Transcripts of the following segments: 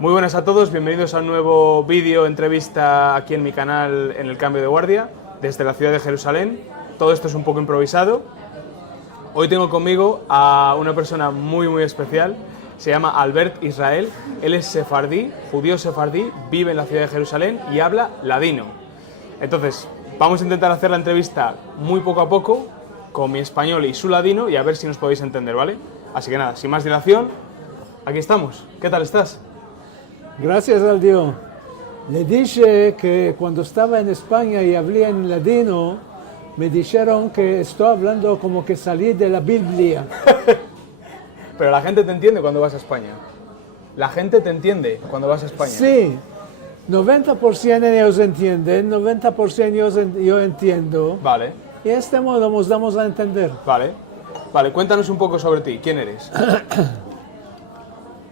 Muy buenas a todos, bienvenidos a un nuevo vídeo entrevista aquí en mi canal en el Cambio de Guardia, desde la ciudad de Jerusalén. Todo esto es un poco improvisado. Hoy tengo conmigo a una persona muy especial, se llama Albert Israel. Él es sefardí, judío sefardí, vive en la ciudad de Jerusalén y habla ladino. Entonces, vamos a intentar hacer la entrevista muy poco a poco, con mi español y su ladino, y a ver si nos podéis entender, ¿vale? Así que nada, sin más dilación, aquí estamos. ¿Qué tal estás? Gracias al Dios. Le dije que cuando estaba en España y hablé en ladino, me dijeron que estoy hablando como que salí de la Biblia. Pero la gente te entiende cuando vas a España. La gente te entiende cuando vas a España. Sí, 90% ellos entienden, 90% yo entiendo. Vale, Y de este modo nos damos a entender. vale. Vale, cuéntanos un poco sobre ti. ¿Quién eres?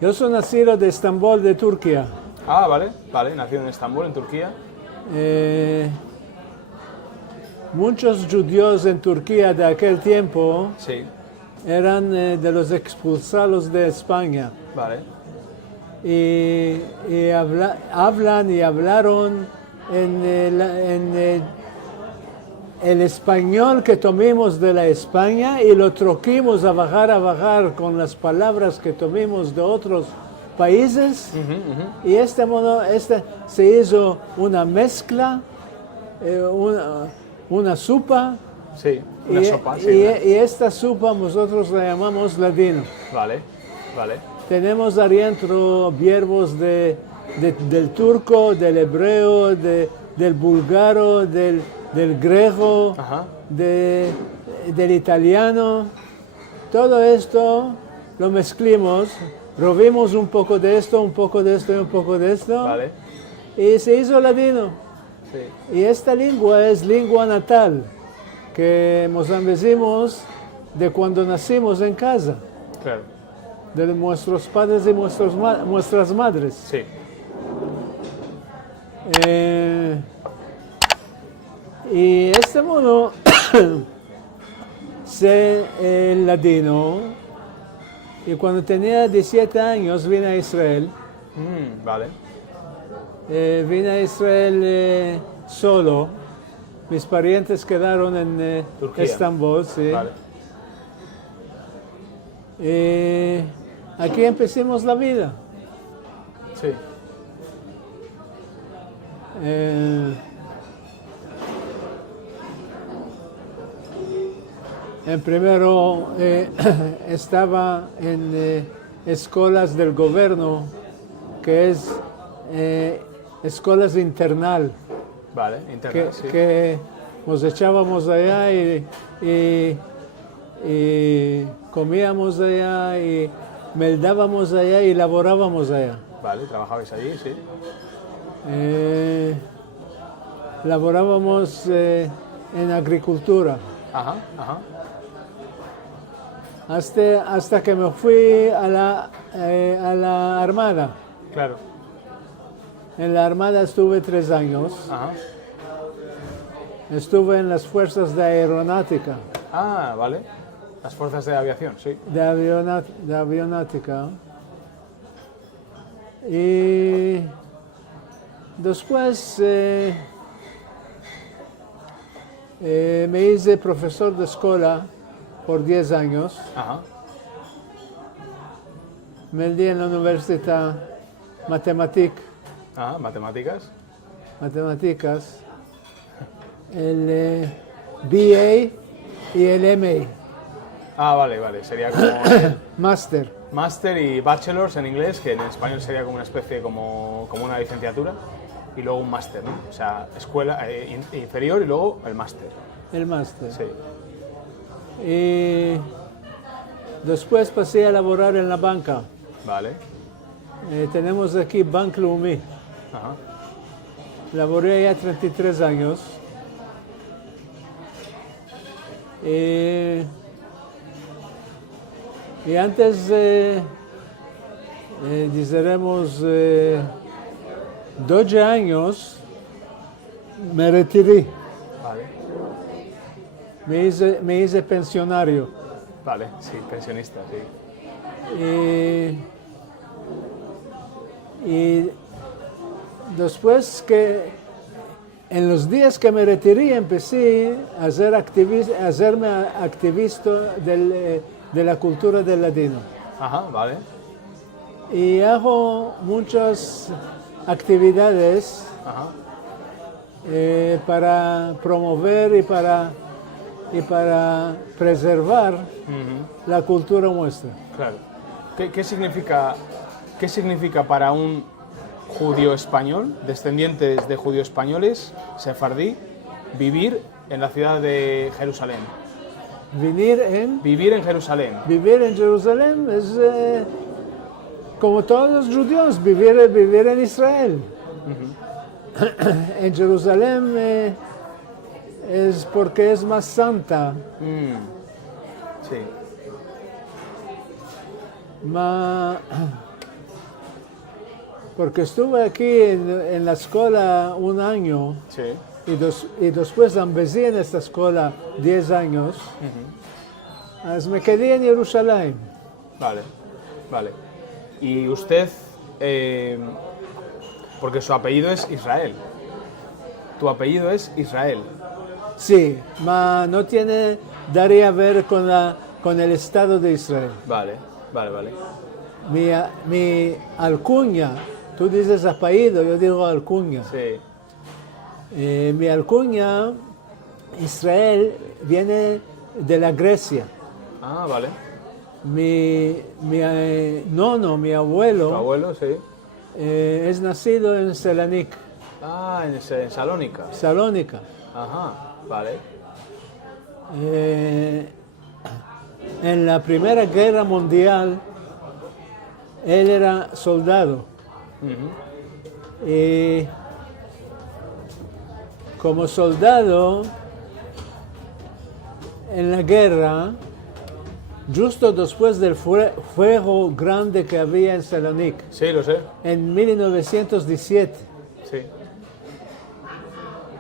Yo soy nacido de Estambul, de Turquía. Ah, vale, vale. Nacido en Estambul, en Turquía. Muchos judíos en Turquía de aquel tiempo Sí, eran de los expulsados de España. vale. Y hablan y hablaron en el español que tomamos de la España y lo troquimos a bajar con las palabras que tomamos de otros países. Y de este modo se hizo una mezcla, una sopa. Sí, una sopa. Sí, Y esta sopa nosotros la llamamos ladino. Vale, vale. Tenemos adentro verbos del turco, del hebreo, del búlgaro, del griego, Ajá. del italiano. Todo esto lo mezclamos, robamos un poco de esto, un poco de esto y un poco de esto. Vale. Y se hizo ladino. Sí. Y esta lengua es lengua natal, que nos decimos de cuando nacimos en casa, Claro. de nuestros padres y nuestras madres. Sí. Y de este modo sé el ladino. Y cuando tenía 17 años vine a Israel. Vale. Vine a Israel solo. Mis parientes quedaron en Turquía. Estambul. Sí. Vale. Aquí empecemos la vida. Sí. Primero estaba en escuelas del gobierno, que es escuelas internal, Vale, internet, sí. que nos echábamos allá y comíamos allá y meldábamos allá y laborábamos allá. Vale, trabajabais allí, sí. Laborábamos en agricultura. Ajá, ajá. Hasta que me fui a la Armada. Claro. En la Armada estuve 3 años. Ajá. Estuve en las fuerzas de aeronáutica, Ah, vale. Las fuerzas de aviación, sí. de avionáutica. Y después me hice profesor de escuela por 10 años. Ajá. Me di en la universidad matemáticas, Ajá, matemáticas. el BA y el MA, Ah, vale, vale. Sería como máster. máster y bachelors en inglés, que en español sería como una especie como una licenciatura, y luego un máster, ¿no? O sea, escuela inferior y luego el máster. El máster. Sí. Y después pasé a laborar en la banca. Vale. Tenemos aquí Bank Leumi. Ajá. Laboré ya 33 años. Y antes, diremos, 12 años, me retiré. Vale. Me hice pensionario. Vale, sí, pensionista, sí. Y después que, en los días que me retiré, empecé a hacerme activista de la cultura del ladino. Ajá, vale. Y hago muchas actividades Ajá. para promover y para preservar la cultura nuestra. Claro. ¿Qué significa para un judío español, descendientes de judíos españoles, sefardí, vivir en la ciudad de Jerusalén? Vivir en Jerusalén. Vivir en Jerusalén es como todos los judíos, vivir en Israel. En Jerusalén es porque es más santa. Sí. Porque estuve aquí en la escuela un año. Sí. Y después empecé en esta escuela 10 años. Me quedé en Jerusalén. Vale, vale. Y usted, porque su apellido es Israel. Tu apellido es Israel. Sí, no tiene daría ver con el Estado de Israel. Vale, vale, vale. Mi alcuña, tú dices apellido, yo digo alcuña. Sí. Mi alcuña, Israel, viene de la Grecia. Ah, vale. Mi nono, mi abuelo, Tu abuelo, sí. es nacido en Selanik, Ah, en Salónica. Salónica. Ajá, vale. En la Primera Guerra Mundial, él era soldado. Y como soldado, en la guerra, justo después del fuego grande que había en Salonik, Sí, lo sé. en 1917, Sí.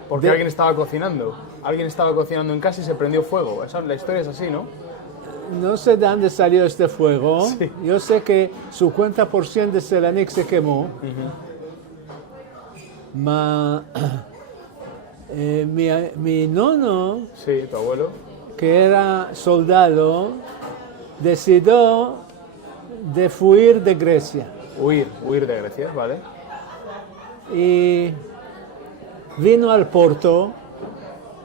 Porque alguien estaba cocinando. Alguien estaba cocinando en casa y se prendió fuego. La historia es así, ¿no? no sé de dónde salió este fuego. Sí. Yo sé que 50% de Selanik se quemó. Mi nono, Sí, tu abuelo. que era soldado, decidió de fuir de Grecia. Huir de Grecia, ¿vale? Y vino al puerto,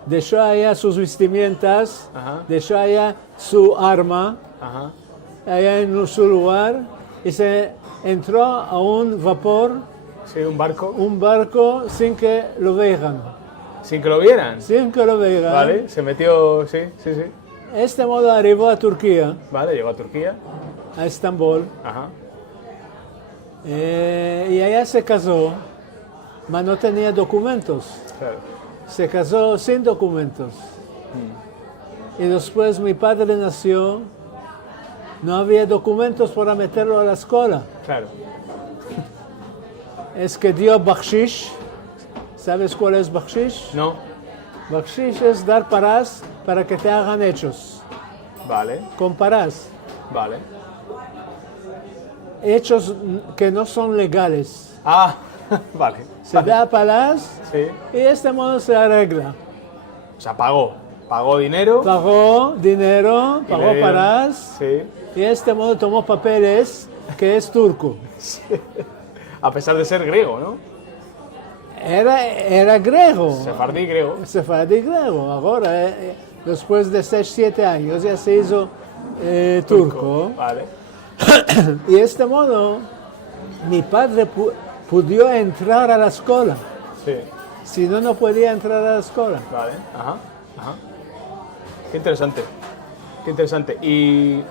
dejó allá sus vestimentas, Ajá. dejó allá su arma, Ajá. allá en su lugar, y se entró a un vapor, Sí, un barco. un barco, sin que lo vean. Sin que lo vieran. Sin que lo vean. Vale, se metió, sí, sí, sí. De este modo arribó a Turquía, Vale, llegó a Turquía. a Estambul, Ajá. y allá se casó, pero no tenía documentos. Claro. Se casó sin documentos. Y después mi padre nació, no había documentos para meterlo a la escuela. Claro. Es que dio bakshish. ¿Sabes cuál es bakshish? No. Bakshish es dar parás para que te hagan hechos. Vale, Con parás. vale. Hechos que no son legales. Ah, vale. Se da parás Sí. y de este modo se arregla. O sea, pagó. Pagó dinero. Pagó dinero, y pagó le dieron- parás Sí. y de este modo tomó papeles que es turco. A pesar de ser griego, ¿no? Era griego. Sefardí griego. Sefardí griego. Ahora, después de 6-7 años, ya se hizo turco. Vale. Y de este modo, mi padre pudo entrar a la escuela. Sí. Si no, no podía entrar a la escuela. Vale. Ajá. Ajá. Qué interesante. Qué interesante. Y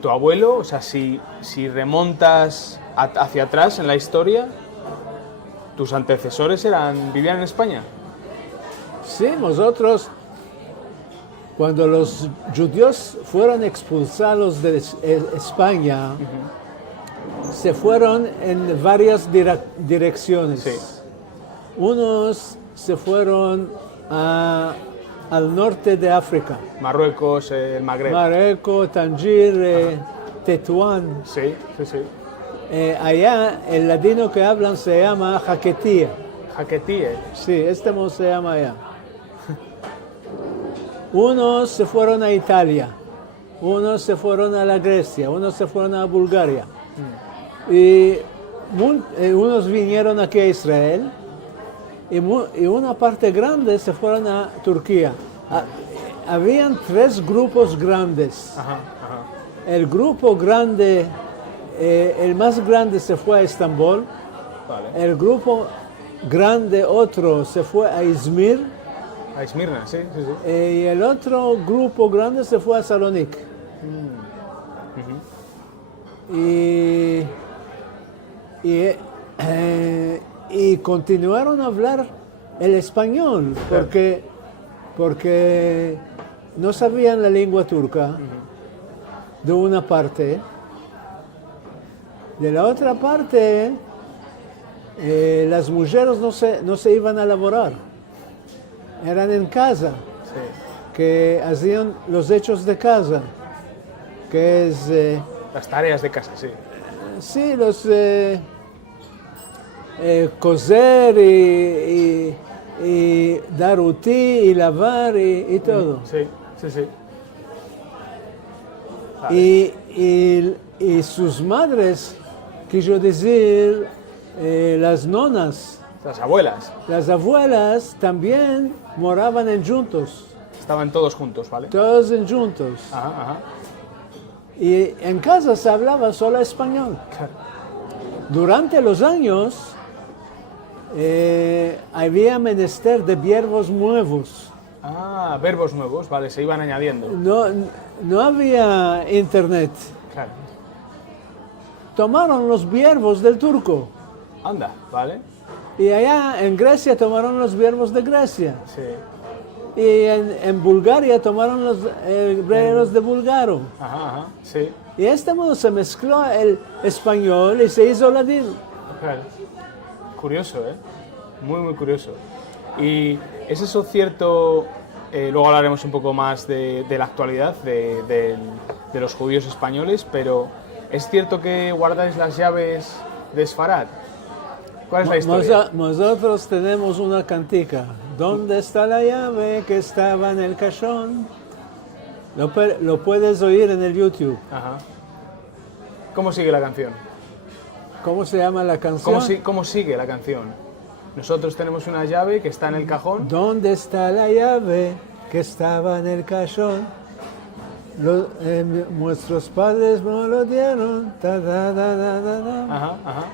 tu abuelo, o sea, si remontas hacia atrás en la historia, tus antecesores vivían en España. Sí, nosotros, cuando los judíos fueron expulsados de España, se fueron en varias direcciones. Sí. Unos se fueron al norte de África, Marruecos, el Magreb. Marruecos, Tánger, Tetuán. Sí, sí, sí. Allá el ladino que hablan se llama jaquetía. Jaquetie. Sí, este modo se llama allá. Unos se fueron a Italia, unos se fueron a la Grecia, unos se fueron a Bulgaria. Y unos vinieron aquí a Israel y una parte grande se fueron a Turquía. Habían 3 grupos grandes. Ajá, ajá. El grupo grande, el más grande se fue a Estambul. Vale. El grupo grande otro se fue a Izmir. A Esmirna, sí, sí, sí. Y el otro grupo grande se fue a Salónica. Y continuaron a hablar el español porque no sabían la lengua turca de una parte. De la otra parte, las mujeres no se iban a laborar, eran en casa, Sí. que hacían los hechos de casa, que es, Las tareas de casa, sí. sí, los coser y dar utí y lavar y todo. Sí, sí, sí. Y sus madres, quiero decir, las nonas, Las abuelas las abuelas también moraban en juntos, estaban todos juntos, ¿vale? todos en juntos. Ajá, ajá. Y en casa se hablaba solo español. Claro. Durante los años había menester de verbos nuevos. Ah, verbos nuevos, vale, se iban añadiendo. No había internet. Claro. Tomaron los verbos del turco. Anda, ¿vale? Y allá en Grecia tomaron los verbos de Grecia. Sí. Y en Bulgaria tomaron los verbos de búlgaro. Ajá, ajá, sí. Y de este modo se mezcló el español y se hizo ladino. Claro. Curioso, ¿eh? Muy, muy curioso. ¿Y es eso cierto? Luego hablaremos un poco más de la actualidad de los judíos españoles, pero ¿es cierto que guardáis las llaves de Sfarad? ¿Cuál es la historia? Nosotros tenemos una cantica. ¿Dónde está la llave que estaba en el cajón? Lo puedes oír en el YouTube. Ajá. ¿Cómo sigue la canción? ¿Cómo se llama la canción? ¿Cómo sigue la canción? Nosotros tenemos una llave que está en el cajón. ¿Dónde está la llave que estaba en el cajón? Nuestros padres no lo dieron. Ta, da, da, da, da, da. Ajá, ajá.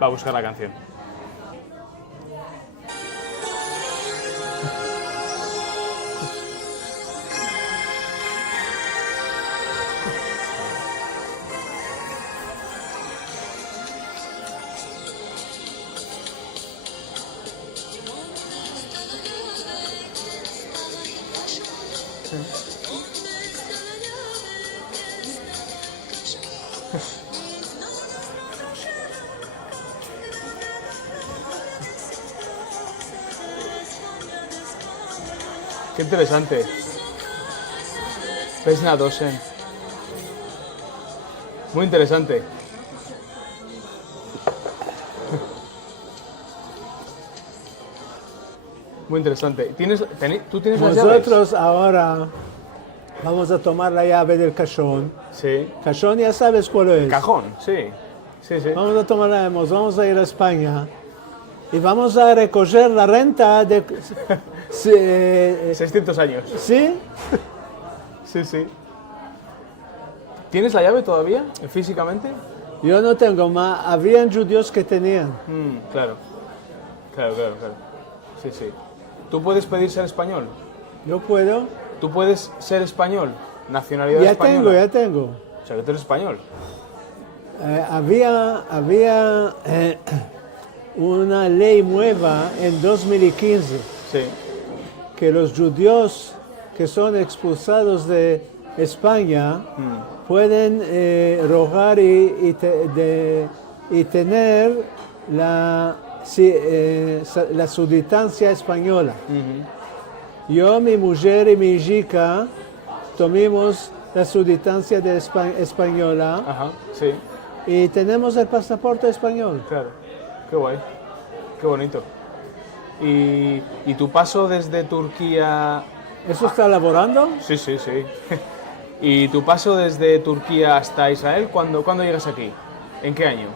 Va a buscar la canción. Qué interesante. Pesna Dosen. Muy interesante. Muy interesante. ¿Tú tienes las llaves? Nosotros ahora vamos a tomar la llave del cajón. Sí. Cajón ya sabes cuál es. Cajón, sí. Sí, sí. Vamos a tomarla, vamos a ir a España y vamos a recoger la renta de... 600 años. ¿Sí? Sí, sí. ¿Tienes la llave todavía, físicamente? Yo no tengo más. Habían judíos que tenían. Claro. Claro. Sí, sí. ¿Tú puedes pedir ser español? Yo puedo. ¿Tú puedes ser español? ¿Nacionalidad española? Ya tengo. O sea, que tú eres español. Había una ley nueva en 2015 Sí. que los judíos que son expulsados de España pueden rogar y tener la ciudadanía española. Yo, mi mujer y mi hija tomamos la ciudadanía de española Ajá, sí, y tenemos el pasaporte español. claro. Qué guay, qué bonito. ¿Y tu paso desde Turquía? ¿Eso está elaborando? Sí, sí, sí. ¿Y tu paso desde Turquía hasta Israel, cuándo llegas aquí? ¿En qué año?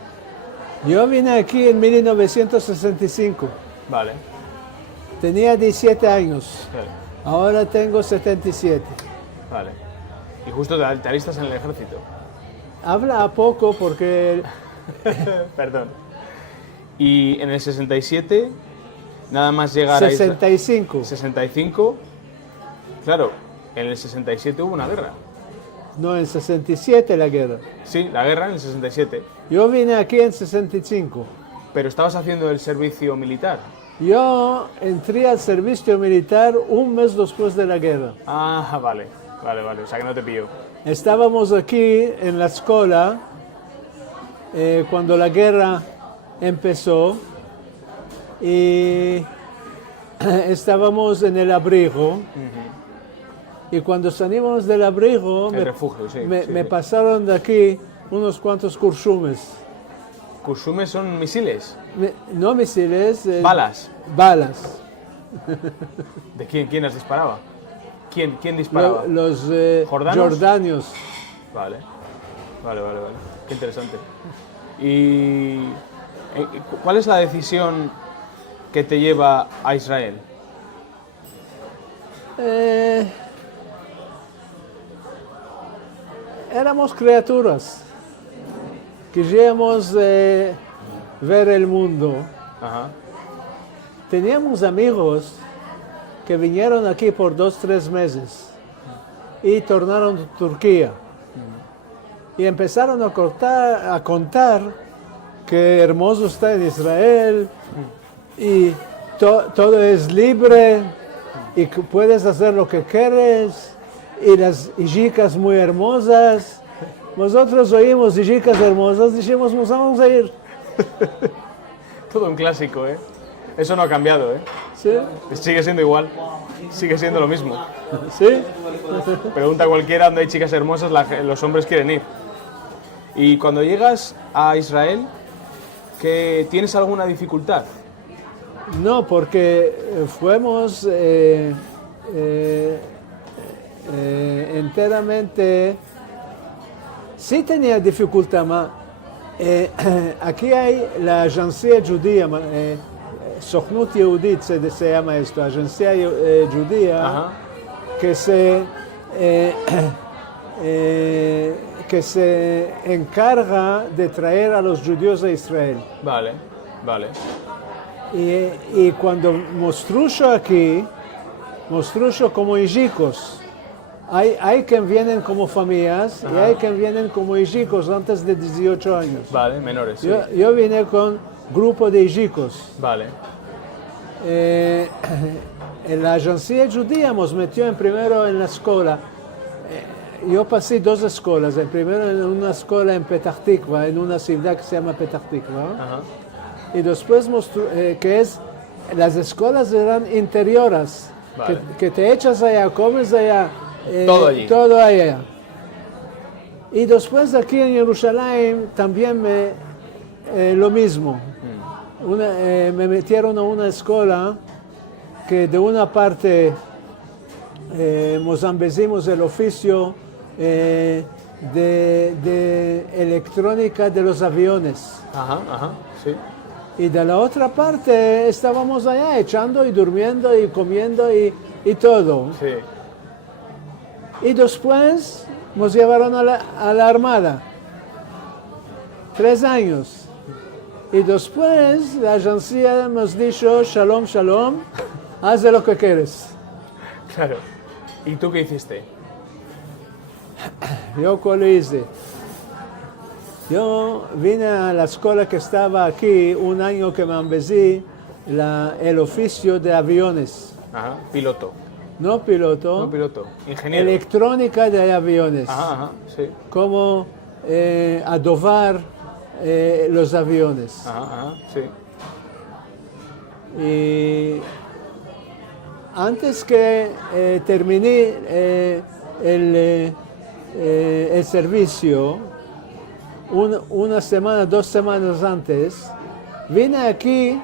Yo vine aquí en 1965. Vale. Tenía 17 años. Claro. Ahora tengo 77. Vale. Y justo te alistas en el ejército. Habla a poco porque Perdón. Y en el 67, nada más llegar a Israel. 65. 65. Claro, en el 67 hubo una guerra. No, en 67 la guerra. Sí, la guerra en el 67. Yo vine aquí en 65. Pero estabas haciendo el servicio militar. Yo entré al servicio militar un mes después de la guerra. Ah, vale. Vale, vale. O sea que no te pillo. Estábamos aquí en la escuela cuando la guerra empezó y estábamos en el abrigo. Y cuando salimos del abrigo El refugio, sí, sí. me pasaron de aquí unos cuantos kursumes. ¿Kursumes son misiles? No misiles. ¿Balas? Balas. ¿De quién? ¿Quién las disparaba? ¿Quién disparaba? Los ¿Jordanos? jordanios. Vale. Vale, vale, vale. Qué interesante. ¿Y cuál es la decisión que te lleva a Israel? Éramos criaturas. Queríamos ver el mundo. Ajá. Teníamos amigos que vinieron aquí por 2-3 meses y tornaron a Turquía. Y empezaron a contar que hermoso está en Israel y todo es libre y que puedes hacer lo que quieres y las chicas muy hermosas. Nosotros oímos chicas hermosas, dijimos, nos vamos a ir. Todo un clásico, ¿eh? Eso no ha cambiado, ¿eh? ¿Sí? Sigue siendo igual. Sigue siendo lo mismo. ¿Sí? Pregunta a cualquiera donde hay chicas hermosas, los hombres quieren ir. Y cuando llegas a Israel, ¿tienes alguna dificultad? No, porque fuimos enteramente... Sí tenía dificultad, pero aquí hay la agencia judía, Sochnut Yehudit se llama esto, agencia judía, Ajá. que se encarga de traer a los judíos a Israel. Vale, vale. Y cuando mostrucho aquí, mostrucho como hijicos. Hay que vienen como familias y hay que vienen como hijicos antes de 18 años. Vale, menores, sí. Yo vine con grupo de hijicos. Vale. En la agencia judía nos metió primero en la escuela. Yo pasé 2 escuelas. El primero en una escuela en Petah Tikva, en una ciudad que se llama Petah Tikva. Ajá. Y después, las escuelas eran interiores. Vale. Que te echas allá, comes allá. Todo allí. Todo allá. Y después aquí en Jerusalén también lo mismo. Me metieron a una escuela que de una parte nos embezimos el oficio de electrónica de los aviones. Ajá, ajá, sí. Y de la otra parte estábamos allá echando y durmiendo y comiendo y todo. Sí. Y después nos llevaron a la Armada. 3 años. Y después la agencia nos dijo, shalom, shalom, haz de lo que quieres. Claro. ¿Y tú qué hiciste? Yo, ¿cuál hice? Yo vine a la escuela que estaba aquí, un año que me embezí, el oficio de aviones. Ajá, piloto. No piloto. No piloto, ingeniero. Electrónica de aviones. Ajá, ajá, sí. Cómo adobar los aviones. Ajá, ajá, sí. Y antes que terminé el servicio, una semana, 2 semanas antes, vine aquí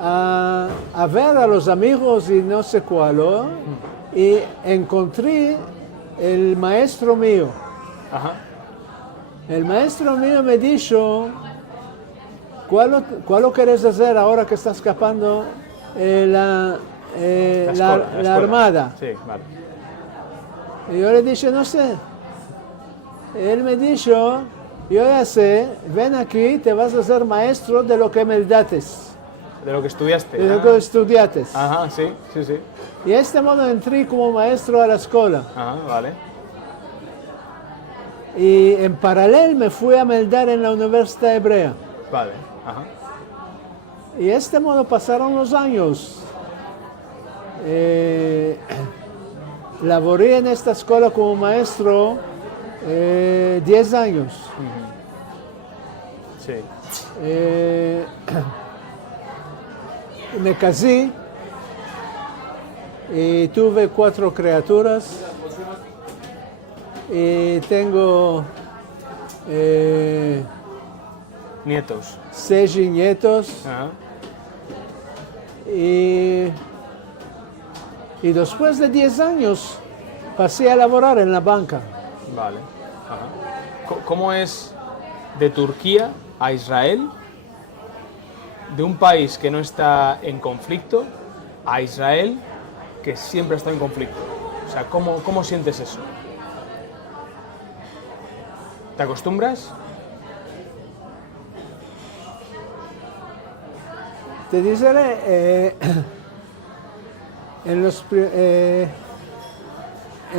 a ver a los amigos y no sé cuál, ¿no? Y encontré el maestro mío. Ajá. El maestro mío me dijo, ¿cuál lo quieres hacer ahora que está escapando la armada? Sí, vale. Y yo le dije, no sé. Él me dijo, yo ya sé, ven aquí, te vas a ser maestro de lo que me dates, De lo que estudiaste. de lo que estudiaste. Ajá, sí, sí, sí. Y de este modo entré como maestro a la escuela. Ajá, vale. Y en paralelo me fui a meldar en la Universidad Hebrea. Vale, ajá. Y de este modo pasaron los años. Laboré en esta escuela como maestro 10 años. Sí. Me casé y tuve 4 criaturas. Y tengo Nietos. 6 nietos. Ajá. Y después de 10 años pasé a laborar en la banca. Vale. Ajá. ¿Cómo es de Turquía a Israel, de un país que no está en conflicto, a Israel que siempre está en conflicto? O sea, ¿cómo sientes eso? ¿Te acostumbras? Te diré, en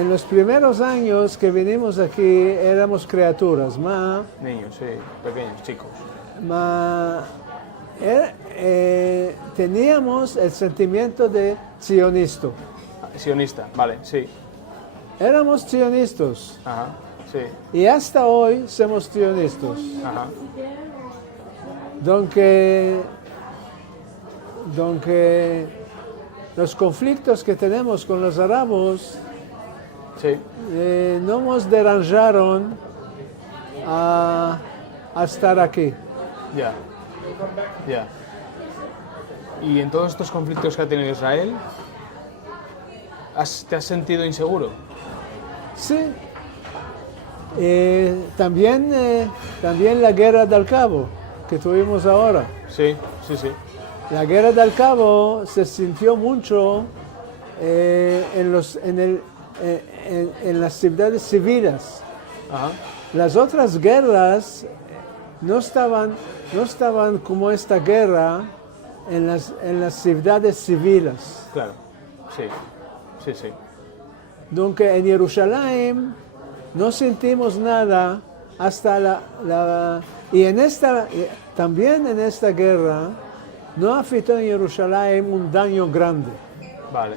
los primeros años que vinimos aquí éramos criaturas, Niños, sí, pequeños, chicos. Teníamos el sentimiento de sionista. Sionista, vale, sí. Éramos sionistas Ajá, sí. y hasta hoy somos sionistas. Ajá, Donde los conflictos que tenemos con los árabes sí. no nos deranjaron a estar aquí. Ya, ya. Y en todos estos conflictos que ha tenido Israel, ¿te has sentido inseguro? Sí. También la guerra del Cabo que tuvimos ahora. Sí, sí, sí. La guerra del Cabo se sintió mucho en las ciudades civiles. Ajá, Las otras guerras no estaban como esta guerra en las ciudades civiles. claro. Sí, sí, sí. Donde en Jerusalén no sentimos nada hasta también en esta guerra no afectó en Jerusalén un daño grande. Vale.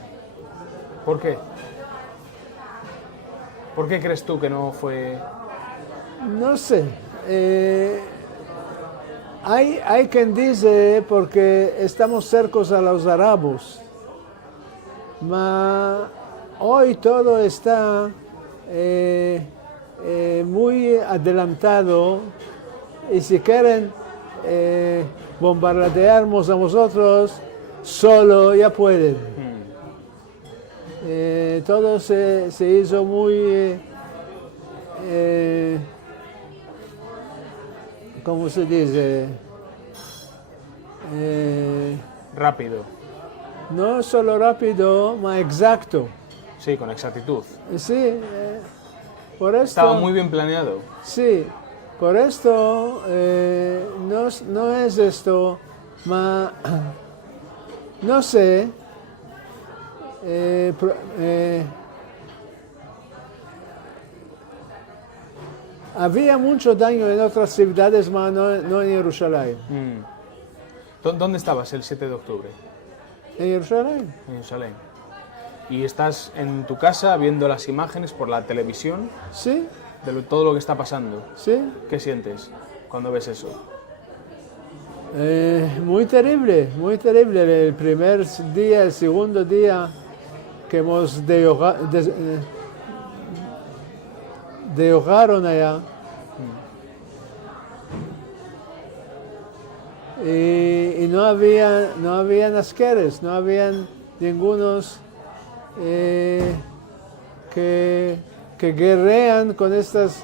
¿Por qué? ¿Por qué crees tú que no fue...? No sé. Hay quien dice porque estamos cercos a los árabes. Pero hoy todo está muy adelantado y si quieren bombardearnos a nosotros, solo ya pueden. Todo se hizo muy, ¿cómo se dice? Rápido. No solo rápido, más exacto. Sí, con exactitud. Sí, por esto... Estaba muy bien planeado. Sí, por esto no es esto, mas no sé. Había mucho daño en otras ciudades, pero no en Jerusalén. ¿Dónde estabas el 7 de octubre? ¿En Jerusalén? En Jerusalén. ¿Y estás en tu casa viendo las imágenes por la televisión Sí, de todo lo que está pasando? sí. ¿Qué sientes cuando ves eso? Muy terrible, muy terrible. El primer día, el segundo día, hemos dehogaron allá. Y no habían asqueres, no habían ningunos que guerrean con estos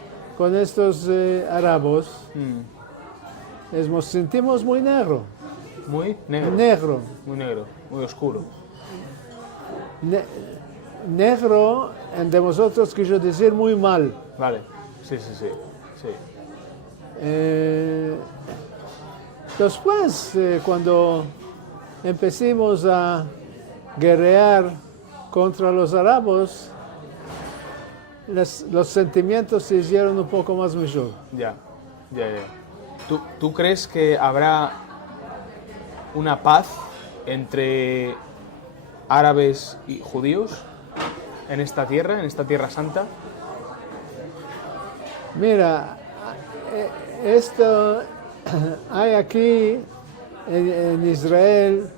árabes. Nos sentimos muy negro. Muy negro. Negro. Muy negro, muy oscuro. Negro, de vosotros quiero decir muy mal. Vale, sí. Después, cuando empecemos a guerrear contra los árabes, los sentimientos se hicieron un poco más mejor. Ya. ¿Tú crees que habrá una paz entre árabes y judíos en esta tierra santa? Mira, hay aquí en Israel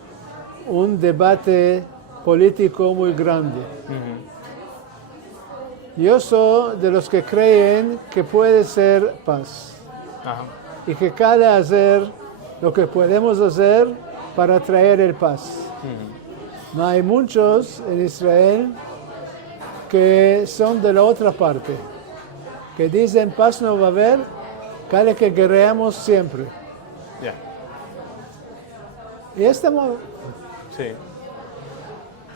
un debate político muy grande. Yo soy de los que creen que puede ser paz. Ajá. Y que cabe hacer lo que podemos hacer para traer el paz. Hay muchos en Israel que son de la otra parte, que dicen paz no va a haber, cada que guerreamos siempre. Ya. Y estamos... Sí.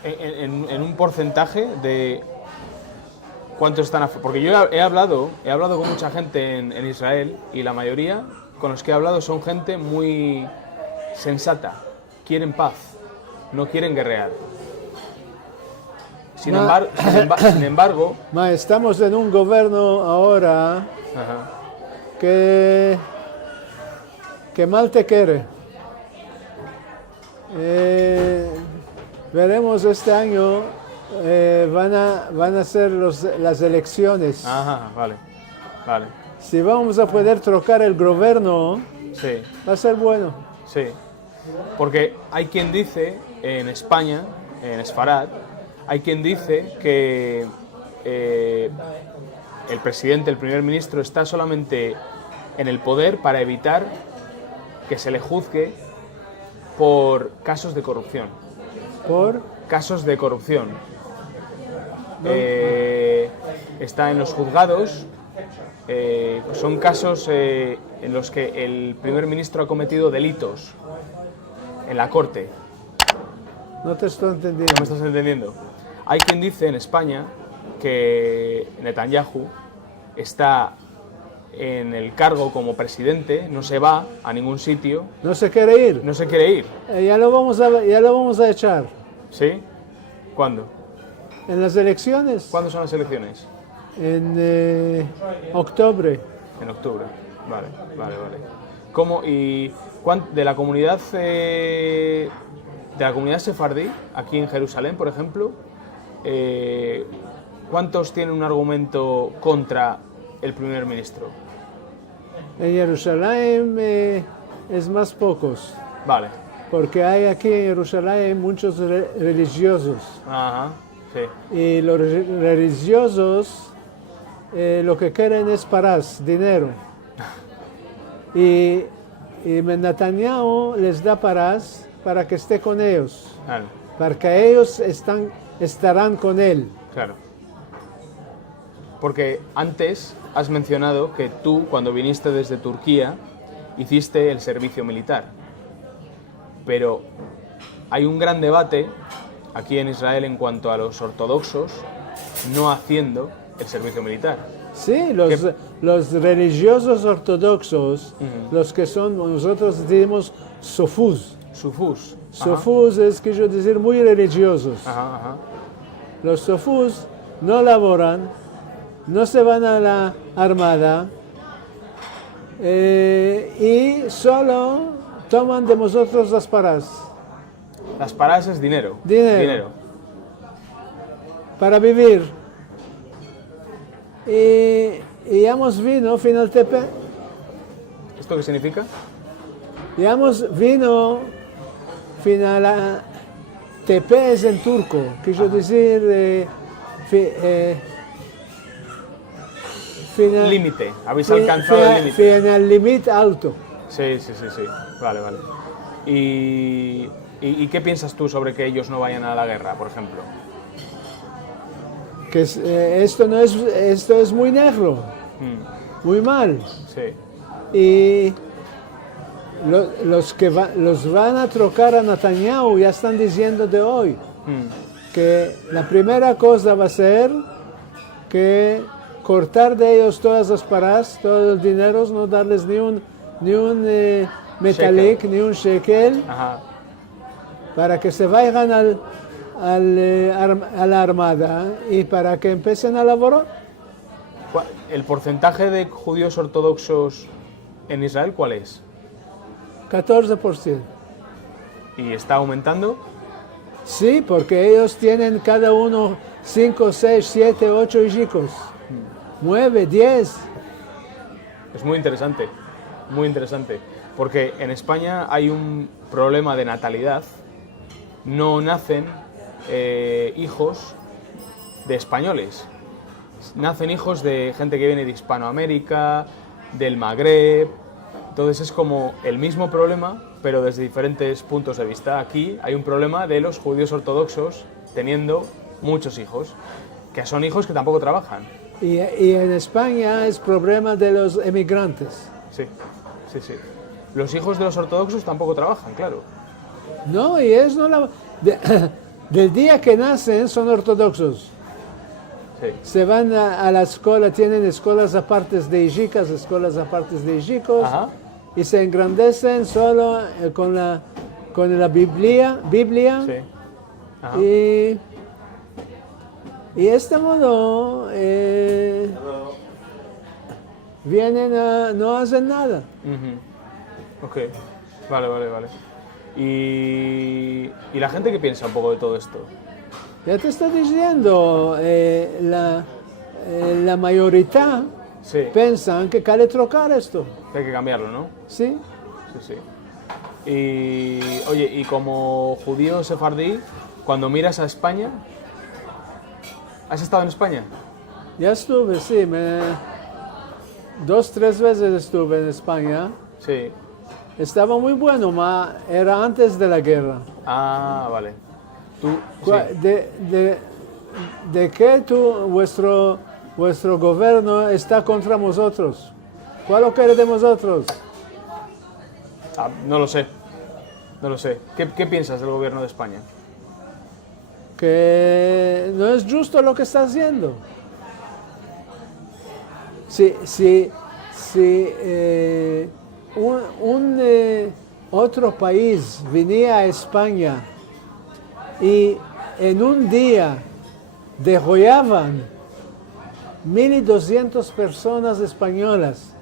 En un porcentaje de cuántos están porque yo he hablado con mucha gente en Israel y la mayoría con los que he hablado son gente muy sensata, quieren paz, no quieren guerrear. Sin embargo, estamos en un gobierno ahora ajá, que mal te quiere. Veremos este año, van a ser las elecciones. ajá, vale. Si vamos a poder trocar el gobierno, Sí. va a ser bueno. Sí, porque hay quien dice en España, en Esfarad, hay quien dice que el presidente, el primer ministro, está solamente en el poder para evitar que se le juzgue por casos de corrupción. ¿Por? Casos de corrupción. Está en los juzgados. Son casos en los que el primer ministro ha cometido delitos en la corte. No te estoy entendiendo. ¿No me estás entendiendo? Hay quien dice en España que Netanyahu está en el cargo como presidente, no se va a ningún sitio. No se quiere ir. No se quiere ir. Ya lo vamos a echar. ¿Sí? ¿Cuándo? En las elecciones. ¿Cuándo son las elecciones? En octubre. En octubre. Vale. ¿Cómo y de la comunidad sefardí aquí en Jerusalén, por ejemplo, cuántos tienen un argumento contra el primer ministro? En Jerusalén es más pocos. Vale. Porque hay aquí en Jerusalén muchos religiosos. Ajá. Sí. Y los religiosos lo que quieren es parás, dinero. Y Netanyahu les da parás para que esté con ellos. Claro. Para que ellos estarán con él. Claro. Porque antes has mencionado que tú, cuando viniste desde Turquía, hiciste el servicio militar. Pero hay un gran debate aquí en Israel en cuanto a los ortodoxos no haciendo el servicio militar. Sí, los religiosos ortodoxos, los que son, nosotros decimos sofús. Sufús. Sofús es, quiero decir, muy religiosos. Ajá. Los sofús no laboran, no se van a la armada y solo toman de nosotros las parás. Las parás es dinero. Dinero. Para vivir. Y hemos vino final tepe. ¿Esto qué significa? Hemos vino final tepe es en turco, quiso decir Límite, habéis alcanzado el límite. en el límite alto. Sí, sí, sí, sí. Vale, vale. ¿Y qué piensas tú sobre que ellos no vayan a la guerra, por ejemplo? Que esto es muy negro, muy mal. Sí. Y los van a trocar a Netanyahu ya están diciendo de hoy que la primera cosa va a ser que cortar de ellos todas las paras, todos los dineros, no darles ni un metalik, ni un shekel, Ajá. para que se vayan a la armada y para que empiecen a laborar. ¿El porcentaje de judíos ortodoxos en Israel cuál es? 14%. ¿Y está aumentando? Sí, porque ellos tienen cada uno 5, 6, 7, 8 hijos. 9, 10. Es muy interesante, porque en España hay un problema de natalidad. No nacen hijos de españoles, nacen hijos de gente que viene de Hispanoamérica, del Magreb. Entonces es como el mismo problema, pero desde diferentes puntos de vista. Aquí hay un problema de los judíos ortodoxos teniendo muchos hijos, que son hijos que tampoco trabajan. Y en España es problema de los emigrantes. Sí, sí, sí. Los hijos de los ortodoxos tampoco trabajan, claro. No, y es no del día que nacen son ortodoxos. Sí. Se van a la escuela, tienen escuelas apartes de hijicas, escuelas apartes de hijicos, Ajá. y se engrandecen solo con la Biblia. Sí. Ajá. Y de este modo vienen no hacen nada. Ujú. Ok, vale, vale, vale. ¿Y la gente qué piensa un poco de todo esto? Ya te estoy diciendo, la mayoría Sí, piensan que quiere trocar esto. hay que cambiarlo, ¿no? ¿Sí? Sí, sí. Y, oye, y como judío sefardí, cuando miras a España, ¿has estado en España? Ya estuve, sí. 2, 3 veces estuve en España. Sí. Estaba muy bueno, era antes de la guerra. Ah, vale. Tú, sí. ¿De qué vuestro gobierno está contra nosotros? ¿Cuál lo quiere de nosotros? Ah, no lo sé. No lo sé. ¿Qué piensas del gobierno de España? Que no es justo lo que está haciendo. Si otro país venía a España y en un día degollaban 1.200 personas españolas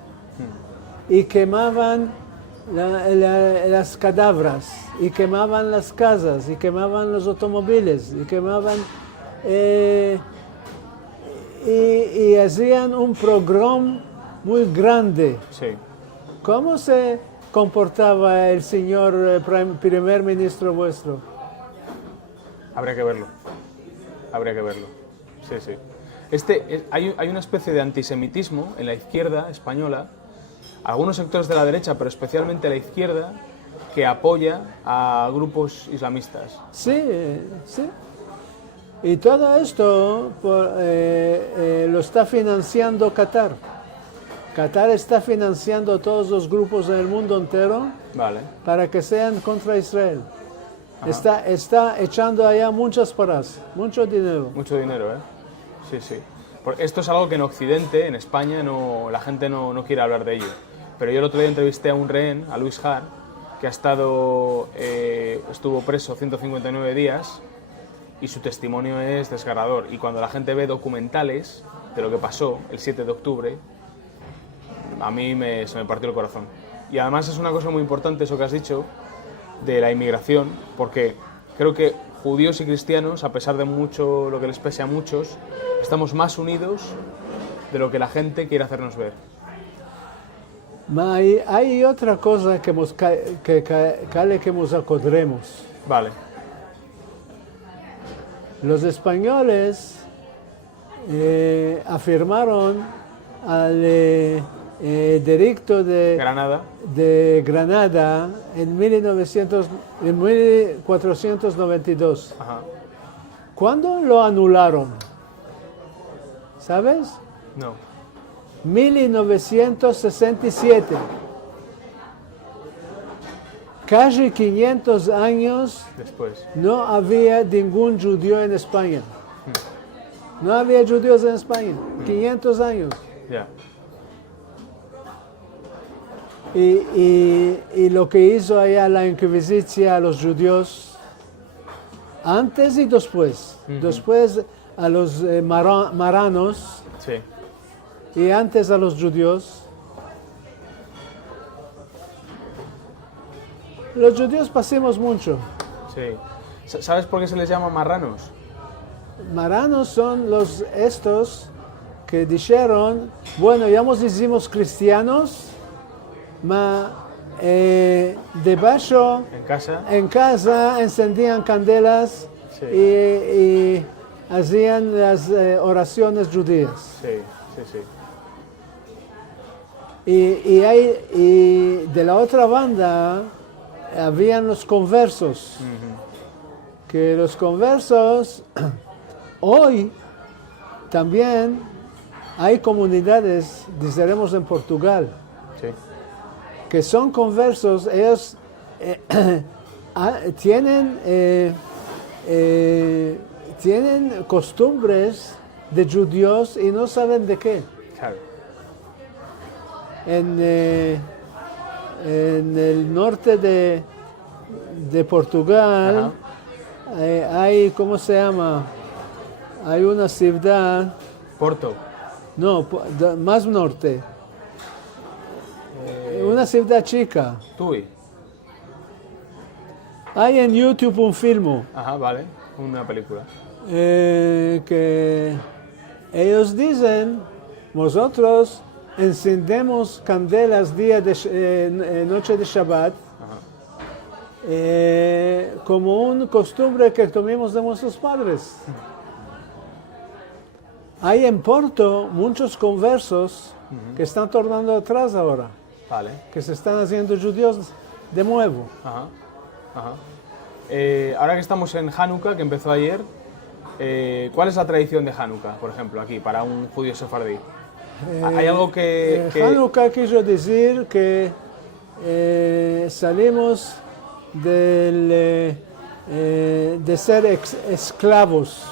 y quemaban las cadáveres, y quemaban las casas, y quemaban los automóviles, y quemaban y hacían un programa muy grande. Sí. ¿Cómo se comportaba el señor primer ministro vuestro? Habría que verlo. Habría que verlo. Sí, sí. Hay una especie de antisemitismo en la izquierda española, algunos sectores de la derecha, pero especialmente la izquierda, que apoya a grupos islamistas. Sí, sí. Y todo esto lo está financiando Qatar. Qatar está financiando a todos los grupos en el mundo entero, Vale. para que sean contra Israel. Está echando allá muchas paras, mucho dinero. Mucho dinero, ¿eh? Sí, sí. Esto es algo que en Occidente, en España, la gente no quiere hablar de ello. Pero yo el otro día entrevisté a un rehén, a Luis Har, que estuvo preso 159 días, y su testimonio es desgarrador. Y cuando la gente ve documentales de lo que pasó el 7 de octubre, a mí se me partió el corazón. Y además es una cosa muy importante eso que has dicho de la inmigración, porque creo que judíos y cristianos, a pesar de mucho lo que les pese a muchos, estamos más unidos de lo que la gente quiere hacernos ver. Hay otra cosa que nos acordemos. Vale. Los españoles afirmaron al edicto Granada. de Granada en 1492. Ajá. ¿Cuándo lo anularon? ¿Sabes? No. 1967. Casi 500 años Después. no había ningún judío en España. No había judíos en España. 500 años. Ya. Y lo que hizo allá la Inquisición a los judíos, antes y después. Después a los maranos Sí. y antes a los judíos. Los judíos pasemos mucho. Sí. ¿Sabes por qué se les llama marranos? Maranos son estos que dijeron, bueno, ya nos hicimos cristianos, ma debajo En casa. encendían candelas Sí. y hacían las oraciones judías. Sí, sí, sí. Y de la otra banda habían los conversos, que los conversos hoy también hay comunidades, diremos en Portugal, Sí. que son conversos. Ellos tienen costumbres de judíos y no saben de qué. Claro. En el norte de Portugal hay, ¿cómo se llama? Hay una ciudad, Porto. no, más norte, una ciudad chica. Tui. Hay en YouTube un film Ajá, vale. Una película. que ellos dicen, nosotros encendemos candelas día de noche de Shabbat, Ajá. como una costumbre que tomamos de nuestros padres. Hay en Porto muchos conversos que están tornando atrás ahora, Vale. que se están haciendo judíos de nuevo. Ajá. Ajá. Ahora que estamos en Hanukkah, que empezó ayer, ¿cuál es la tradición de Hanukkah, por ejemplo, aquí, para un judío sefardí? ¿Hay algo que... Hanukkah quiso decir que salimos de ser esclavos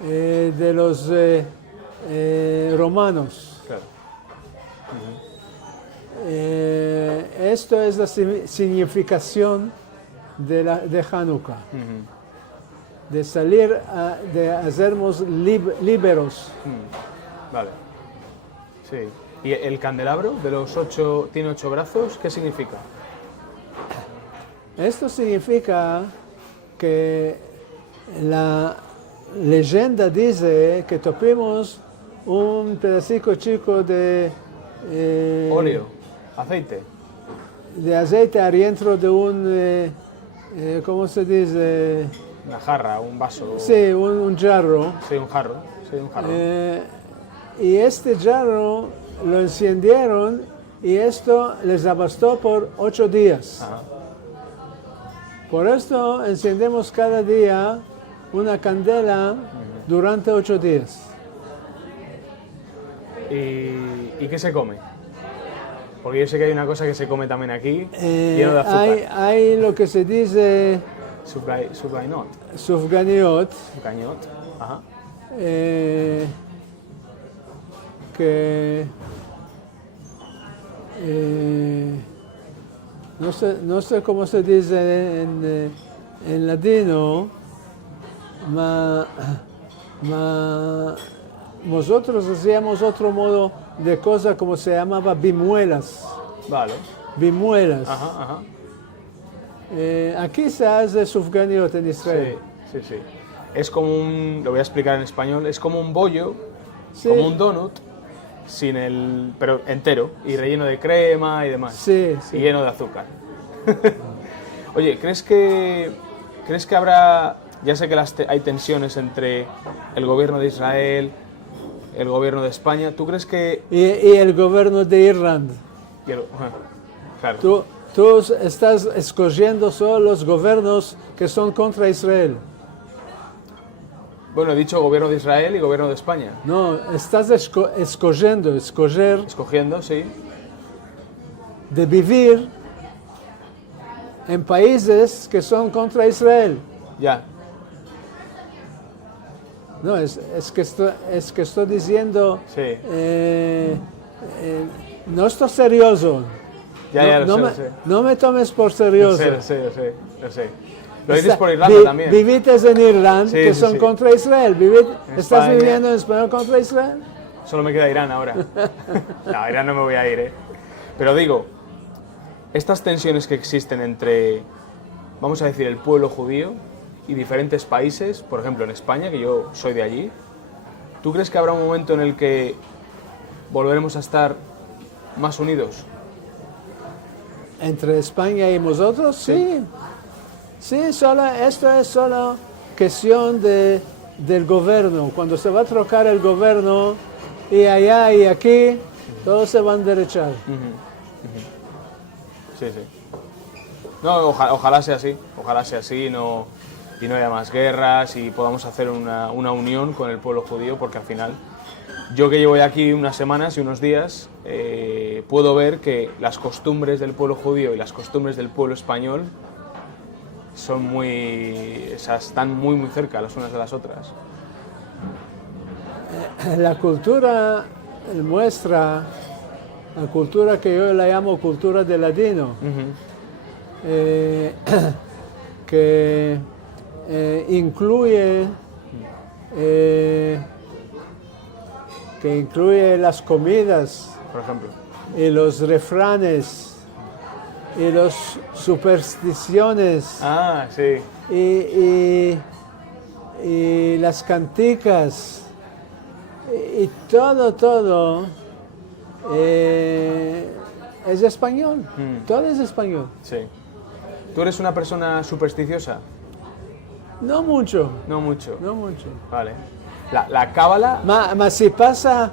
de los romanos. Claro. Esto es la significación de Hanukkah, de salir, de hacernos liberos. Vale. Sí. ¿Y el candelabro de los 8 tiene 8 brazos? ¿Qué significa? Esto significa que la leyenda dice que topimos un pedacito chico de Óleo, aceite. de aceite adentro de un, ¿cómo se dice? Una jarra, un vaso. Sí, un jarro. Sí, un jarro. Sí, un jarro. Y este jarro lo encendieron y esto les bastó por 8 días. Ajá. Por esto encendemos cada día una candela durante 8 días. ¿Y qué se come? Porque yo sé que hay una cosa que se come también aquí, lleno de azúcar. Hay lo que se dice Sugainot. sufganiot, Sugainot. Ajá. que no sé cómo se dice en latino, nosotros hacíamos otro modo de cosa como se llamaba bimuelas. Vale. Bimuelas. Ajá, ajá. Aquí se hace sufganiot en Israel. Sí, sí, sí. Es como un, lo voy a explicar en español, es como un bollo, Sí. como un donut, pero entero, y relleno de crema y demás. Sí, sí. Y lleno de azúcar. Oye, ¿crees que habrá Ya sé que hay tensiones entre el gobierno de Israel, el gobierno de España. ¿Tú crees que...? Y el gobierno de Irlanda. Claro. Tú estás escogiendo solo los gobiernos que son contra Israel. Bueno, he dicho gobierno de Israel y gobierno de España. No, estás escogiendo, Escogiendo, sí. de vivir en países que son contra Israel. Ya. No, es que estoy diciendo, Sí. no estoy serioso. Ya, lo sé. No me tomes por serioso. Lo sé. Lo dices por Irlanda también. Vivites en Irlanda, Sí, que sí, son sí. contra Israel. ¿Estás España. viviendo en España contra Israel? Solo me queda Irán ahora. No, Irán no me voy a ir, ¿eh? Pero digo, estas tensiones que existen entre, vamos a decir, el pueblo judío y diferentes países, por ejemplo en España, que yo soy de allí, ¿tú crees que habrá un momento en el que volveremos a estar más unidos? ¿Entre España y nosotros? Sí. Sí, esto es solo cuestión del gobierno. Cuando se va a trocar el gobierno, y allá y aquí, todos se van a derechar. Sí. No, ojalá sea así y no haya más guerras y podamos hacer una unión con el pueblo judío, porque al final, yo que llevo ya aquí unas semanas y unos días, puedo ver que las costumbres del pueblo judío y las costumbres del pueblo español están muy cerca las unas de las otras. La cultura nuestra, la cultura que yo la llamo cultura de ladino, que incluye las comidas, Por ejemplo. y los refranes, y las supersticiones, Ah, sí. y las canticas, y todo es español. Todo es español. Sí. ¿Tú eres una persona supersticiosa? No mucho. No mucho. No mucho. Vale. La cábala... Mas si pasa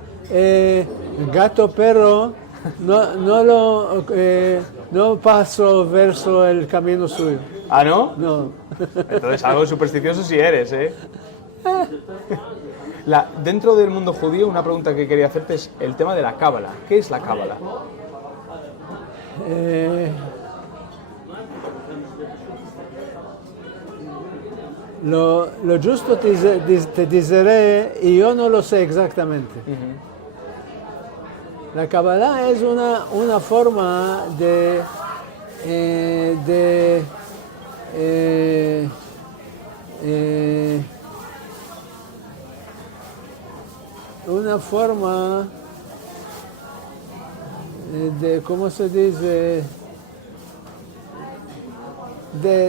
gato perro, no paso verso el camino suyo. ¿Ah, no? No. Entonces algo supersticioso sí eres, ¿eh? Dentro del mundo judío, una pregunta que quería hacerte es el tema de la cábala. ¿Qué es la cábala? Lo justo te diré, y yo no lo sé exactamente. La Kabbalah es una forma una forma ¿cómo se dice?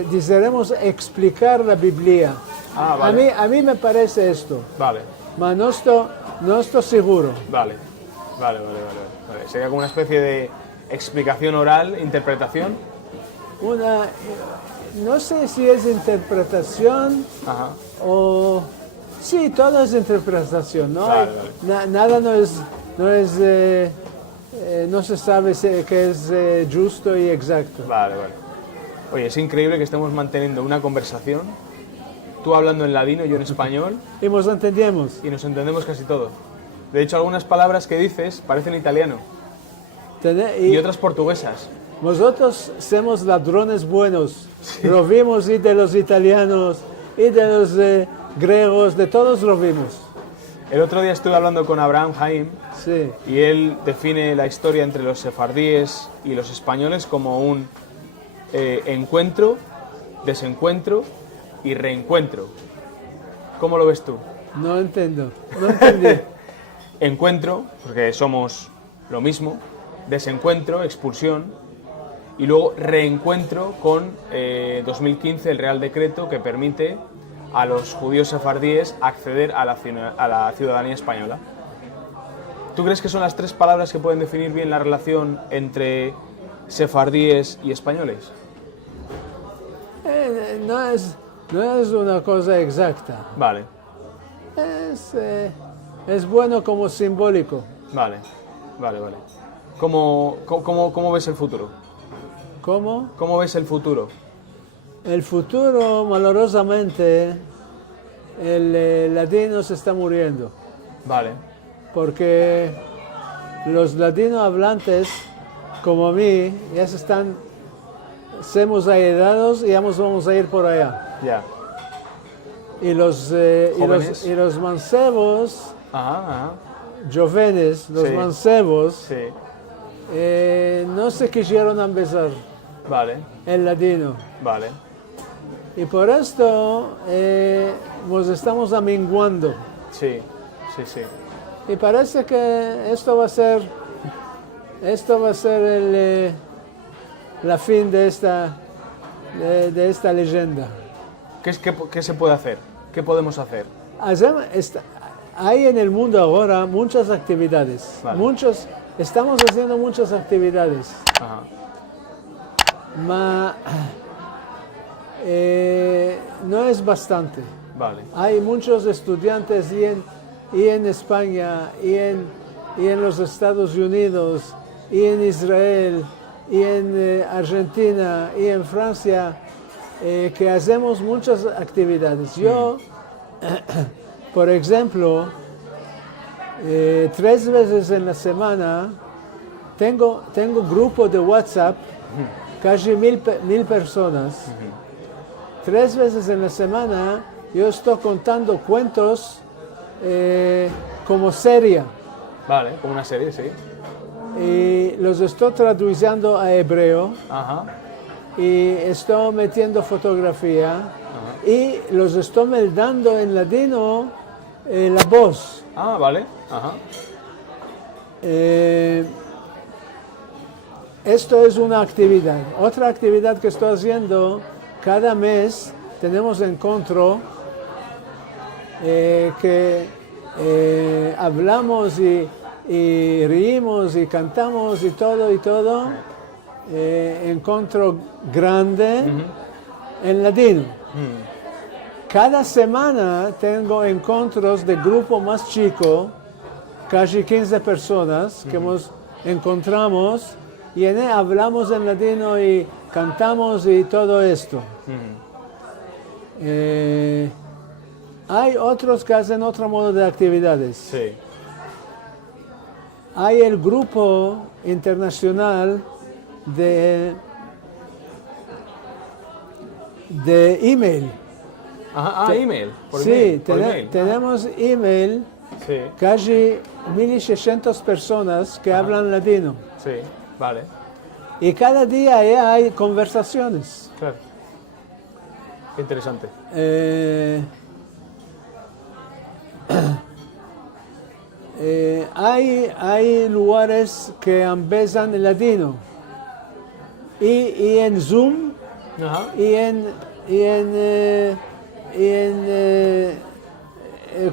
Diremos explicar la Biblia. Ah, vale. A mí me parece esto, Vale. pero no estoy seguro. Vale. Sería como una especie de explicación oral, interpretación. No sé si es interpretación. Ajá. O sí, todo es interpretación, ¿no? Vale. Nada no se sabe que es justo y exacto. Vale. Oye, es increíble que estemos manteniendo una conversación, tú hablando en ladino, yo en español, Y nos entendemos. y nos entendemos casi todo. De hecho, algunas palabras que dices parecen italiano y otras portuguesas. Nosotros somos ladrones buenos. Robimos y de los italianos y de los griegos, de todos robimos. El otro día estuve hablando con Abraham Haim Sí. y él define la historia entre los sefardíes y los españoles como un encuentro, desencuentro y reencuentro. ¿Cómo lo ves tú? No entiendo. No entendí. Encuentro, porque somos lo mismo, desencuentro, expulsión, y luego reencuentro con 2015, el Real Decreto que permite a los judíos sefardíes acceder a la ciudadanía española. ¿Tú crees que son las tres palabras que pueden definir bien la relación entre sefardíes y españoles? No es una cosa exacta. Vale, Es bueno como simbólico. vale, vale, vale. ¿Cómo ves el futuro? ¿Cómo? ¿Cómo ves el futuro? El futuro, malorosamente, el ladino se está muriendo. Vale, Porque los ladinos hablantes, como a mí, ya somos heredados y ya nos vamos a ir por allá. ya. Y los Jóvenes. mancebos, Ajá, ajá. jóvenes, los Sí. mancebos, Sí, no se quisieron empezar vale, el ladino. vale. Y por esto nos estamos amenguando. Sí, sí, sí. Y parece que esto va a ser la fin de esta leyenda. ¿Qué se puede hacer? ¿Qué podemos hacer? Hay en el mundo ahora muchas actividades. Vale. Estamos haciendo muchas actividades. Ajá. No es bastante. Vale. Hay muchos estudiantes y en España, y en los Estados Unidos, y en Israel, y en Argentina, y en Francia, que hacemos muchas actividades. Yo, por ejemplo, 3 veces en la semana tengo grupo de WhatsApp, casi 1000 personas. 3 veces en la semana yo estoy contando cuentos como serie Vale, como una serie, sí. y los estoy traduciendo a hebreo Ajá. y estoy metiendo fotografía y los estoy meldando en ladino la voz. Ah, vale. Ajá. Esto es una actividad. Otra actividad que estoy haciendo, cada mes tenemos encuentro que hablamos y reímos y cantamos y todo. Encuentro grande en ladino. Cada semana tengo encuentros de grupo más chico, casi 15 personas que nos encontramos y en él hablamos en ladino y cantamos y todo esto. Hay otros que hacen otro modo de actividades. Sí. Hay el grupo internacional de email. Ajá, email. Por Sí, email, por email. tenemos email, Sí, casi 1600 personas que hablan ladino. sí, vale. Y cada día hay conversaciones. Claro. Qué interesante. Hay lugares que empiezan en ladino. Y en Zoom Ajá.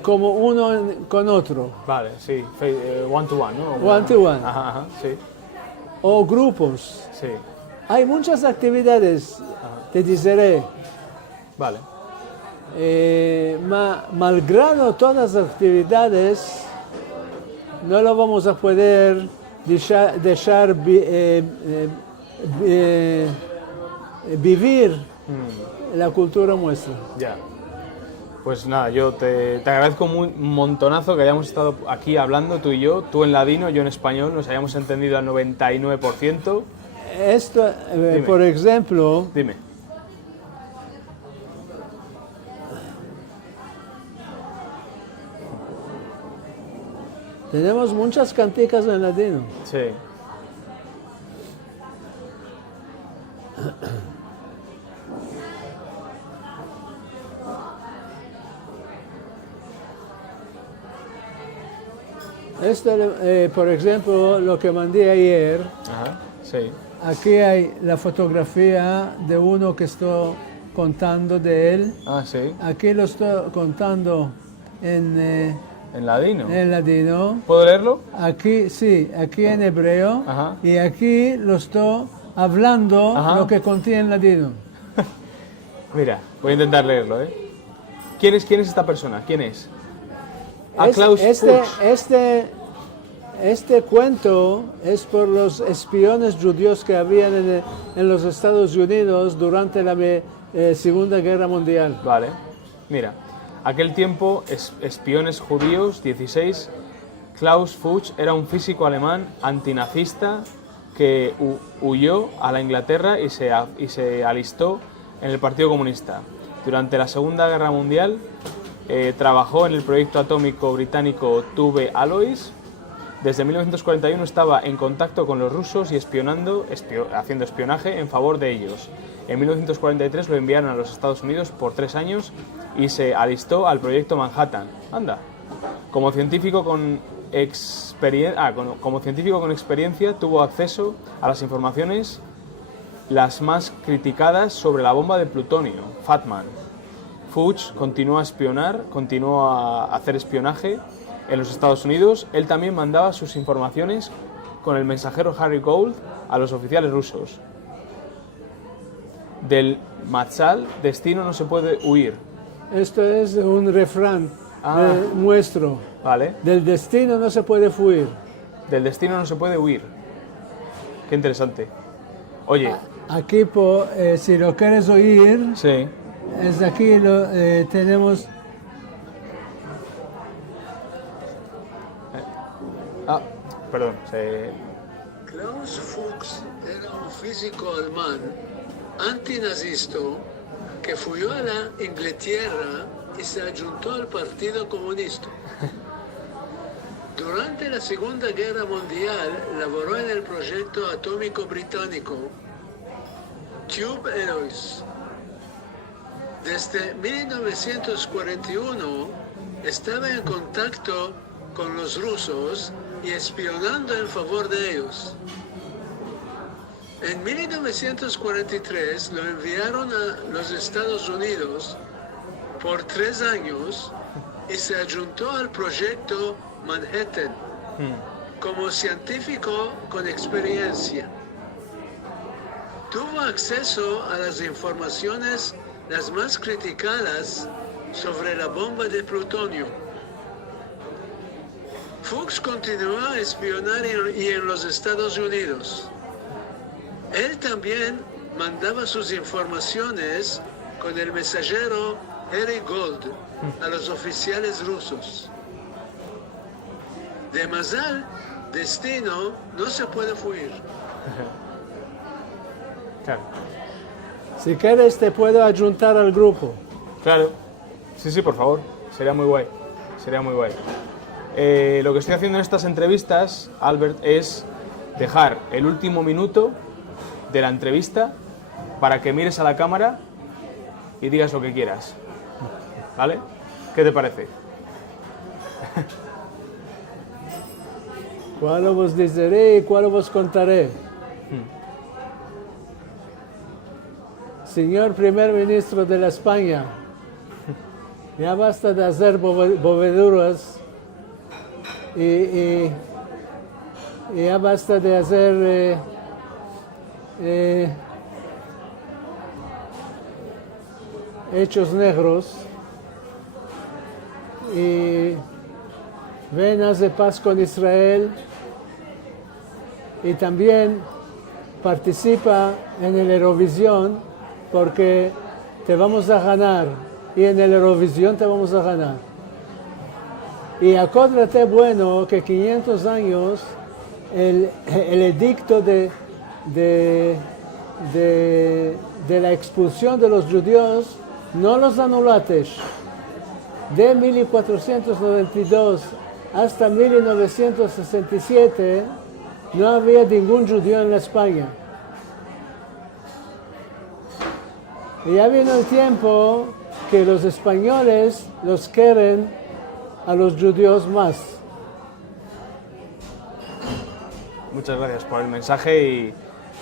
como uno con otro. Vale, sí. One to one, ¿no? One to one. Ajá, ajá, sí. O grupos. Sí. Hay muchas actividades, te diré. Vale. Malgrado todas las actividades, no lo vamos a poder dejar vivir la cultura nuestra. Ya. Pues nada, yo te agradezco un montonazo que hayamos estado aquí hablando, tú y yo, tú en ladino, yo en español, nos hayamos entendido al 99%. Esto, Dime. por ejemplo, Dime. tenemos muchas canticas en ladino. Sí. Esto, por ejemplo, lo que mandé ayer, Ajá, sí. aquí hay la fotografía de uno que estoy contando de él. Ah, sí. Aquí lo estoy contando en En ladino. ladino. ¿Puedo leerlo? Aquí, sí, aquí en hebreo. Ajá. Y aquí lo estoy hablando Ajá. lo que contiene en ladino. Mira, Voy a intentar leerlo, ¿eh? ¿Quién es esta persona? ¿Quién es? Klaus Fuchs. Este cuento es por los espiones judíos que habían en los Estados Unidos durante la Segunda Guerra Mundial. Vale, mira, aquel tiempo, espiones judíos, 16, Klaus Fuchs era un físico alemán antinazista que huyó a la Inglaterra y se alistó en el Partido Comunista. Durante la Segunda Guerra Mundial trabajó en el proyecto atómico británico Tube Alloys. Desde 1941 estaba en contacto con los rusos y haciendo espionaje en favor de ellos. En 1943 lo enviaron a los Estados Unidos por 3 años y se alistó al proyecto Manhattan. Anda. Como científico con experiencia tuvo acceso a las informaciones las más criticadas sobre la bomba de plutonio, Fatman. Fuchs continuó a hacer espionaje en los Estados Unidos. Él también mandaba sus informaciones con el mensajero Harry Gold a los oficiales rusos. Del Matzal, destino no se puede huir. Esto es un refrán nuestro. Vale. Del destino no se puede fuir. Del destino no se puede huir. Qué interesante. Oye. Aquí, si lo quieres oír, sí. Es aquí tenemos... Perdón. Klaus Fuchs era un físico alemán antinazista que fuyó a la Inglaterra y se adjuntó al Partido Comunista. Durante la Segunda Guerra Mundial laboró en el proyecto atómico británico Tube Alloys. Desde 1941 estaba en contacto con los rusos y espionando en favor de ellos. En 1943 lo enviaron a los Estados Unidos por 3 años y se adjuntó al proyecto Manhattan como científico con experiencia. Tuvo acceso a las informaciones las más criticadas sobre la bomba de plutonio. Fuchs continuó a espionar en los Estados Unidos. Él también mandaba sus informaciones con el mensajero Harry Gold a los oficiales rusos. De Mazal, destino no se puede fuir. Claro. Si quieres te puedo adjuntar al grupo. Claro. Sí, por favor. Sería muy guay. Lo que estoy haciendo en estas entrevistas, Albert, es dejar el último minuto de la entrevista para que mires a la cámara y digas lo que quieras. ¿Vale? ¿Qué te parece? ¿Cuál vos diré y cuál vos contaré? Señor primer ministro de la España, ya basta de hacer bobeduras y ya basta de hacer hechos negros y ven, hace paz con Israel y también participa en el Eurovisión porque te vamos a ganar y en el Eurovisión te vamos a ganar. Y acuérdate, bueno, que 500 años el edicto de la expulsión de los judíos no los anulaste. De 1492 hasta 1967 no había ningún judío en la España. Y ya vino el tiempo que los españoles los quieren a los judíos más. Muchas gracias por el mensaje y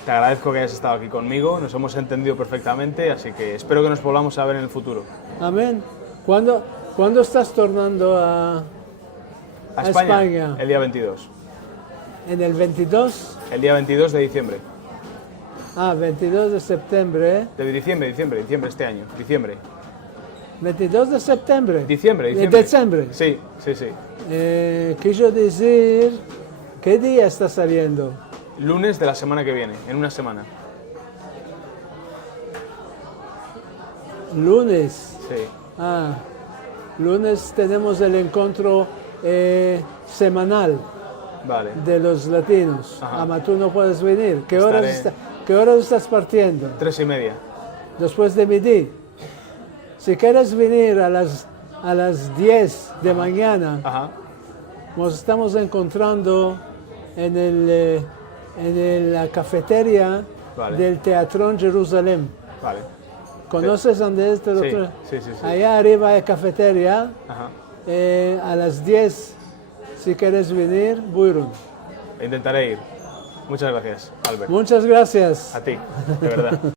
te agradezco que hayas estado aquí conmigo. Nos hemos entendido perfectamente, así que espero que nos volvamos a ver en el futuro. Amén. ¿Cuándo estás tornando a España? El día 22. ¿En el 22? El día 22 de diciembre. Ah, 22 de septiembre. De diciembre este año. Diciembre. 22 de septiembre. Diciembre. Diciembre. Sí. Quiso decir, ¿qué día está saliendo? Lunes de la semana que viene, en una semana. Lunes. Sí. Ah, lunes tenemos el encuentro semanal Vale. de los latinos. Ajá. Ama, tú no puedes venir. ¿Qué Estaré. horas estás partiendo? 3:30. Después de midi. Si quieres venir a las 10 de mañana, Ajá. nos estamos encontrando en la cafetería Vale. del Teatro Jerusalén. Vale. ¿Conoces dónde es? Sí. Allá arriba hay cafetería. Ajá. A las 10, si quieres venir, Buirun. Intentaré ir. Muchas gracias, Albert. Muchas gracias. A ti, de verdad.